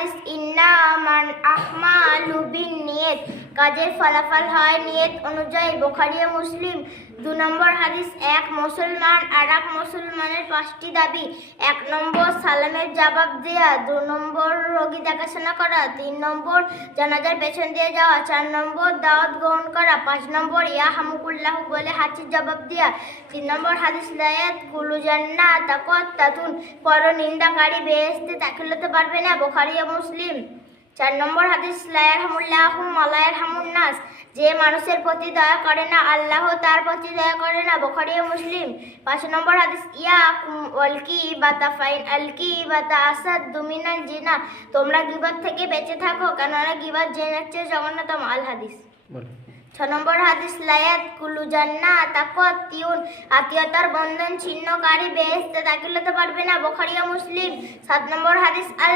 হাদিস ইন্না মান আহমালু বিন্নিয়াত, কাজের ফলাফল হয় নিয়ত অনুযায়ী। বুখারী ও মুসলিম। 2 নম্বর হাদিস, এক মুসলমান আরেক মুসলমানের 5টি দাবি। 1 নম্বর সালামের জবাব দেয়া, 2 নম্বর রোগী দেখাশোনা করা, 3 নম্বর জানাজার পেছন দিয়ে যাওয়া, 4 নম্বর দাওয়াত গ্রহণ করা, 5 নম্বর ইয়া হামুকুল্লাহ বলে হাঁচির জবাব দেয়া। 3 নম্বর হাদিস, লায়াত কুলু জান্নাত তাকুন, পরনিন্দাকারী বেহেশতে দাখিল হতে পারবে না। বুখারী ও মুসলিম। 4 নম্বর হাদিস, লা ইয়ারহামুল্লাহু ওয়া লা ইয়ারহামুন নাস, যে মানুষের প্রতি দয়া করে না আল্লাহ তার প্রতি দয়া করে না। বুখারী ও মুসলিম। 5 নম্বর হাদিস, ইয়াকুম ওয়াল গীবাতা ফাইন আল গীবাতা আসাদ্দু মিনাল জিনা, তোমরা গীবত থেকে বেঁচে থাকো, কেননা গীবত জিনার চেয়ে জঘন্যতম। আল হাদিস। 6 নম্বর হাদিস, লায়াত কুলু জান্নাত তাকুন, আত্মীয়তার বন্ধন ছিন্নকারী বেহেশতে দাখিল হতে পারবে না। বুখারী ও মুসলিম। 7 নম্বর হাদিস, আল